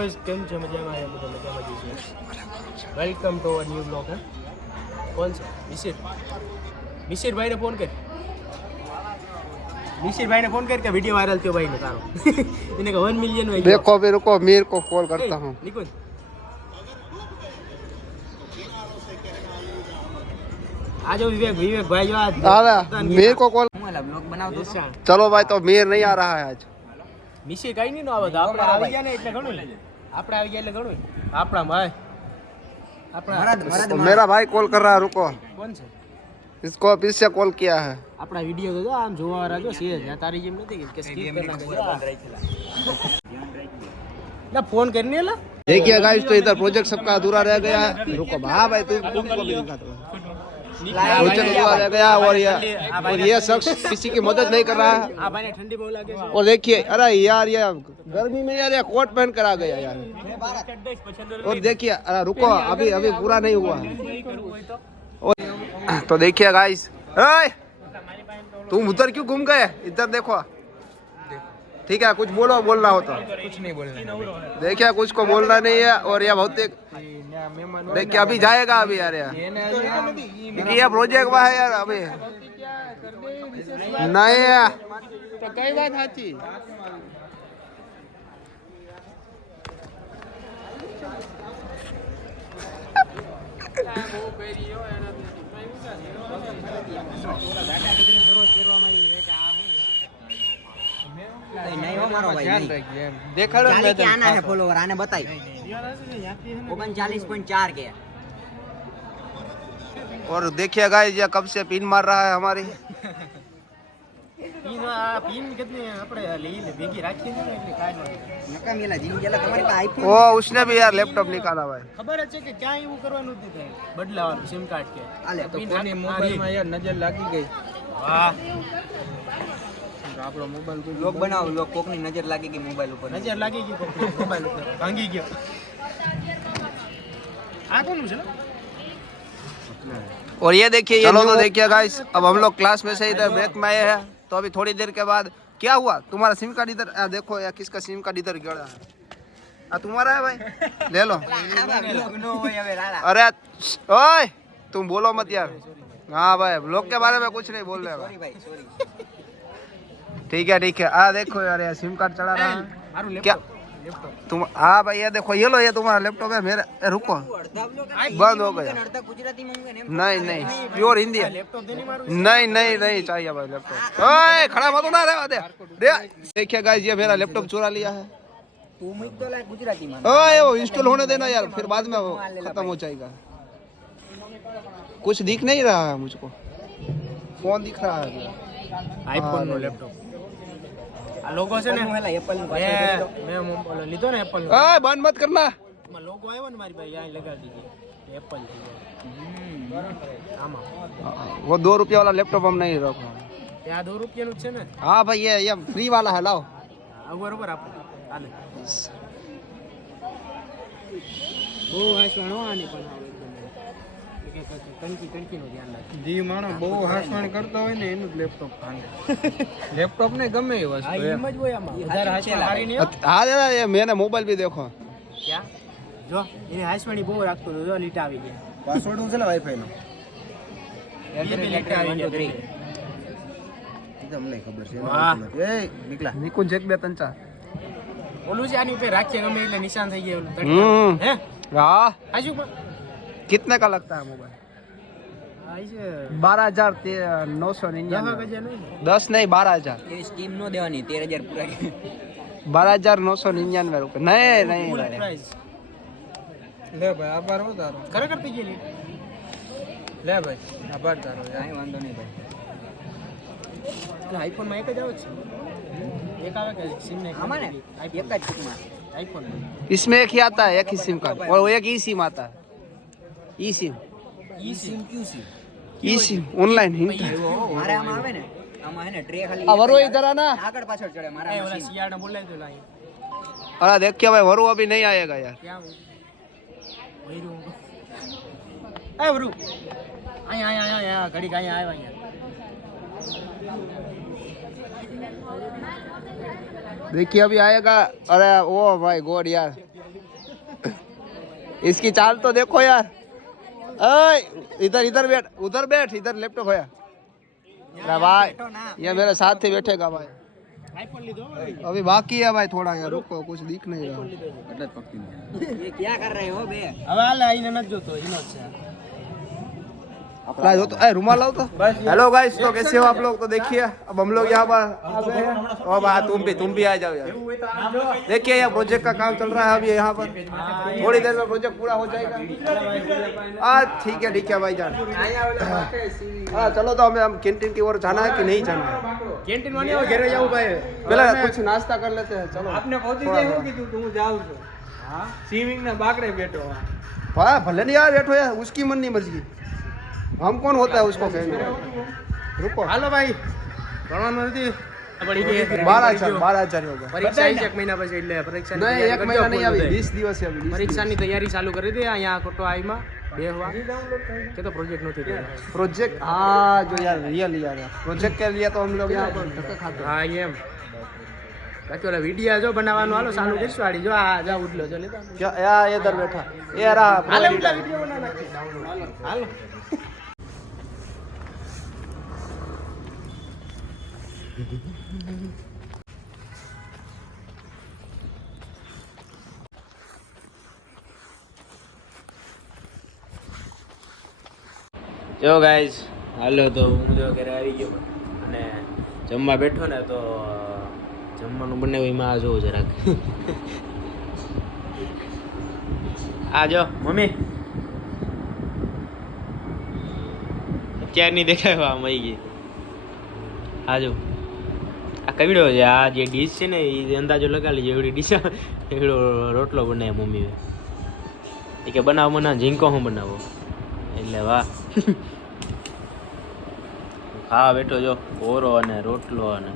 Guys કેમ છે મજામાં આવ્યા બધા મજામાં જઈશું welcome to our new blog હે કોણ છે મિસિર મિસિરભાઈને ફોન કર મિસિરભાઈને ફોન કર કે વિડીયો વાયરલ થયો ભાઈનો તારો એને કે વન મિલિયન હોય देखो भी रुको मीर को कॉल करता हूँ નિકુંજ આ જો વિવેક વિવેક ભાઈ જો આ अरे मीर को कॉल બ્લોગ બનાવતો હતો. નિશાન. चलो भाई तो मीर नहीं आ रहा है आज મિસિર કઈ નહીં નો આવે તો આપણે આવી ગયા ને એટલે ઘણું ને. આપણે આવી ગયા એટલે ઘણું ને. આપણા ભાઈ આપણા મારા- મારા तो मेरा भाई कॉल कर रहा है रुको કોણ છે इसको पीछे कॉल किया है આપણા વિડીયો તો જો આમ જોવા વાળા જો છે જ. આ તારી જેમ નથી કે skip કરી નાખે. ના ફોન કરીને એલા देखिए गाइस तो इधर प्रोजेक्ट सबका अधूरा रह गया है रुको हाँ भाई तुम तुमको भी दिखाता गया और ये और ये शख्स किसी की मदद नहीं कर रहा। है और देखिए अरे यार ये गर्मी में यार कोट पहन कर आ गया यार। और देखिए अरे रुको अभी अभी पूरा नहीं हुआ। तो देखिए गाइस तुम उधर क्यों घूम गए? इधर देखो। ठीक है कुछ बोलो बोलना हो तो। कुछ नहीं बोलना देखिए कुछ को बोलना नहीं है और यह बहुत एक देखिए अभी जाएगा अभी यार यार क्योंकि ये प्रोजेक्ट में है यार अभी नहीं है तो कई बात साची નહીં હો મારો ભાઈ નહીં. देखाड़ो ચાલી કે આના હે follower, આને બતાય ઓગણચાલીસ પોઈન્ટ ચાર કે और देखिए गाइस ये कब से पिन मार रहा है हमारी પીન આ પીન કેટલી આપણે લઈ લે ભેગી રાખીએ છે ને એટલે કાંઈ ન થાય. નકામી એલા જિંદગી એલા તમારી પાસે iPhone वो उसने भी यार लैपटॉप निकाला भाई ખબર જ છે કે ક્યાંય એવું કરવાનું જ નથી બદલાવાનું સિમ કાર્ડ કે આલે તો પીન કોની રાખ- મોબાઈલમાં યાર નજર લાગી ગઈ વાહ આપણો મોબાઈલ લોક બનાવો લોક કોકની નજર લાગી ગઈ મોબાઈલ ઉપર નજર લાગી ગઈ કોકની મોબાઈલ ઉપર ભાંગી ગયો આ કોનું છે और ये देखिए चलो तो देखिए गाइस अब हम लोग क्लास में से इधर ब्रेक में आए हैं तो अभी थोड़ी देर के बाद क्या हुआ तुम्हारा सिम कार्ड इधर आ, देखो यार किसका सिम कार्ड इधर गड़ा है आ, तुम्हारा है भाई ले लो લોક નો હોય હવે રાડા अरे ओए तुम बोलो मत यार हाँ भाई ब्लॉग के बारे में कुछ नहीं बोल रहे સોરી ભાઈ સોરી ठीक है ठीक है। आ देखो यार यार सिम कार्ड चला रहा है। क्या? तुम हाँ भाई ये देखो ये लो ये तुम्हारा लैपटॉप है मेरा ए, रुको। बंद हो गया। नहीं नहीं प्योर हिंदी है नहीं नहीं नहीं चाहिए भाई लैपटॉप खड़ा मत ना रहवा दे देखिए गाइस ये मेरा लैपटॉप चुरा लिया है। ओए वो इंस्टॉल होने देना यार फिर बाद में खत्म हो जाएगा। कुछ दिख नहीं रहा है मुझको। फ़ोन दिख रहा है। आईफोन लैपटॉप લોગો છે ને હેલા એપલ નો મેં ઓલો લીધો ને એપલ નો ઓય બંધ મત કરના માં લોગો આવ્યો ને મારી ભાઈ અહીં લગાડી દીધી એપલ થી આમાં વો 2 રૂપિયા વાળા લેપટોપ હમ નહીં રખો ત્યાં 2 રૂપિયા નું છે ને હા ભાઈ એ એમ ફ્રી વાળા હે લાવ બરોબર આપો ચાલે બહુ હાસવાનો આની પણ આવે વાઈફાઈ નો. તમને ખબર છે ઓલું છે આની ઉપર રાખીએ ગમે એટલે નિશાન થઈ ગયા હે? હા. कितने का लगता है मोबाइल આ છે बारह हजार नौ सौ દસ निन्यानवे વાગ્યા નહીં ને? दस नहीं बारह हजार એ સ્કીમ નો દેવાની તેર હજાર પૂરા बारह हजार नौ सौ निन्यानवे रुपये नहीं नहीं ફૂલ नहीं પ્રાઇસ લે ભાઈ આભાર હો તારો ખરેખર થઈ ગયેલી લે ભાઈ આભાર તારો યાર. કાંઈ વાંધો નહીં ભાઈ આઈફોનમાં એક જ આવે છે એક આવે કે સિમ ને આમાં ને એક જ ટૂંકમાં આઈફોન इसमें एक ही आता है एक ही सिम कार्ड और वो एक ई सिम आता है ई सिम ઈ સિમ ક્યુ સિમ ई सिम ऑनलाइन મારે આમાં આવે ને આમાં હે ને ટ્રે ખાલી अब वरो इधर आना આગળ પાછળ ચડે મારા એ આમાં ઓલા sim. શિયાળને બોલાવી દો લાઈ अरे देखिए भाई वरु अभी नहीं आएगा यार ક્યાં વૈરું એ વરુ અહીંયા અહીંયા અહીંયા ઘડીક અહીંયા આવ્યા અહીંયા देखिए अभी आएगा अरे ओ भाई गॉड यार इसकी चाल तो देखो यार ओए इधर इधर बैठ उधर बैठ इधर लैपटॉप होया भाई ये मेरे साथ ही बैठेगा भाई। अभी बाकी है भाई थोड़ा यार रुको कुछ दिख नहीं रहा। ये क्या कर रहे हो बे? अब आला इन्हें न जो तो इन्हें अच्छा अपना जो तो ए रुमाल लाओ तो। हेलो गाइस तो कैसे हो आप लोग? तो देखिए अब हम लोग यहाँ पर अब आ तुम भी तुम भी आ जाओ यार। देखिए यार प्रोजेक्ट का काम चल रहा है अभी यहाँ पर। थोड़ी देर में प्रोजेक्ट पूरा हो जाएगा। हाँ ठीक है ठीक है भाई जान। हाँ चलो तो हमें हम कैंटीन की ओर जाना है कि नहीं जाना है? कैंटीन वाले घेरे जाऊँ भाई। पहले कुछ नाश्ता कर लेते हैं चलो। आपने बहुत ही कि तुम जाओ स्विमिंग ना बाकड़े बैठो। हाँ भले नहीं यार बैठो यार उसकी मन नहीं मर्ज़ी हम कौन होता है उसको कहेंगे रुको હાલો ભાઈ ભણવાનું નથી પડી ગઈ बारह हजार बारह हजार हो गया પરીક્ષા આવી છે એક મહિના પછી એટલે પરીક્ષા नहीं एक महीना नहीं अभी बीस दिवस है अभी 20 પરીક્ષાની તૈયારી ચાલુ કરી દે અહીંયા ખોટો આઈમાં બેહવા કે તો પ્રોજેક્ટ નથી થયો प्रोजेक्ट हाँ जो यार रियल यार प्रोजेक्ट के लिए तो हम लोग यहाँ पर धक्का खाते हैं હા એમ બાકી ઓલા વિડીયો જો બનાવવાનું હાલો ચાલુ કરીશું આડી જો આ જા ઉઠલો જો લીધા क्या यार ये इधर बैठा ये रहा હાલો pro ઉઠલા editor। વિડીયો બના નાખી ડાઉનલોડ હાલો જો ગાઈઝ હાલો તો હું જો ઘરે આવી ગયો અને જમવા બેઠો ને તો જમવાનું બનાવ્યું એમાં આ જોવું જરાક. આ જો, મમ્મી. અત્યારની દેખાય આમ આવી ગઈ. આ જો. કવડો છે, આ જે ડીશ છે ને, એ અંદાજો લગાડી એવડી ડીશ એવડો રોટલો બનાવ્યો મમ્મીએ. એ કે બનાવો બનાવો, ઝીંકો હું બનાવો? એટલે વાહ. હા બેઠો જો, ઓરો અને રોટલો અને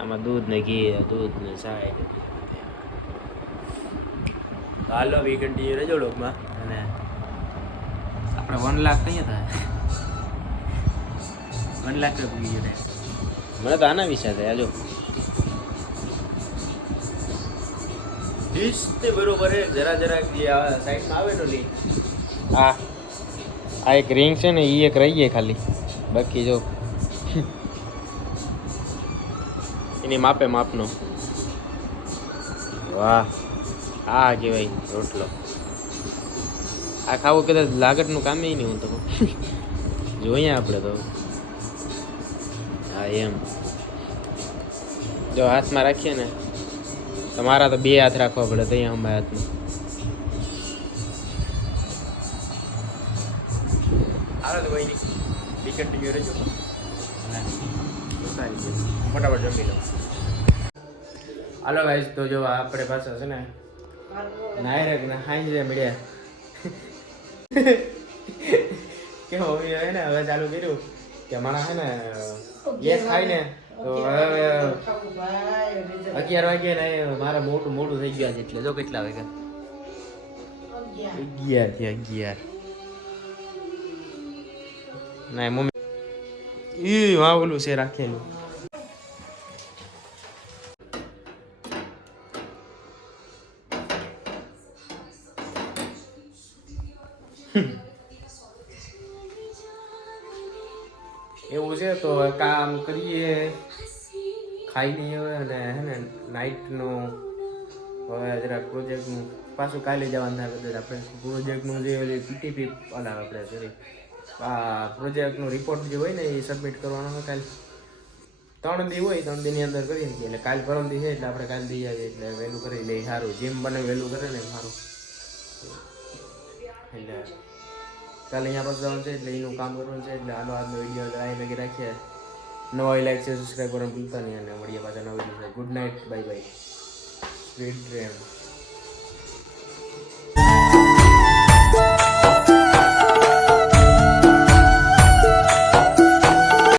આમાં દૂધ ને ઘી, દૂધ ને ચાય હાલો વી કન્ટિન્યુ રહેજો લોકમાં અને આપણે વન લાખ કહીએ થાય. વન લાખ જાય મને તો આના વિશે થાય જો ડીશ તે બરોબર હે જરા જરા જે સાઈડમાં આવે તો લી. હા. આ એક રિંગ છે ને એ એક રહી ગઈ ખાલી. બાકી જો. એની માપે માપનો. વાહ. આ કહેવાય રોટલો. આ ખાવું કદાચ લાગતનું કામ નહીં હું તો. જોઈએ આપણે તો. એમ. જો હાથમાં રાખીએ ને તમારા તો બે હાથ રાખવા પડે તો અહીંયા અમારા હાથમાં. હાલો ગાઈસ તો જો આપણે પાછા છે ને, નાયરક ને હાઈ મળ્યા. કે મમ્મી ને? હવે ચાલુ કર્યું. કે મારા ને ગેસ થાય ને તો હવે અગિયાર વાગે ને મારે મોટું મોટું થઈ ગયા છે એટલે. જો કેટલા વાગ્યા અગિયાર. થી અગિયાર. ના મમ્મી ઈ વાં ઓલું છે રાખેલું. એવું છે, તો કામ કરીએ. ખાઈ લઈએ હવે અને હે ને નાઇટનું હવે જરાક પ્રોજેક્ટનું પાછું કાલે જવાનું થાય બધા. આપણે પ્રોજેક્ટનું જે ઓલી પીટીપી ઓલા આપણે સોરી આ પ્રોજેક્ટનું રિપોર્ટ જે હોય ને એ સબમિટ કરવાનો હોય કાલે. ત્રણ દી હોય, ત્રણ દીની અંદર કરી શકીએ એટલે કાલ પરમ દી છે એટલે આપણે કાલ દઈ આવીએ એટલે વહેલું કરી લઈએ. સારું, જેમ બને વહેલું કરે ને સારું. એટલે કાલે અહીંયા પાસે જવાનું છે એટલે એનું કામ કરવાનું છે એટલે આનો આજનો વીડિયો લાઈવ લગી રાખીએ. નવા લાઈક છે સબસ્ક્રાઈબ કરવાનું ભૂલતા નહીં અને મળીએ પાછા નવા good night bye bye sweet dream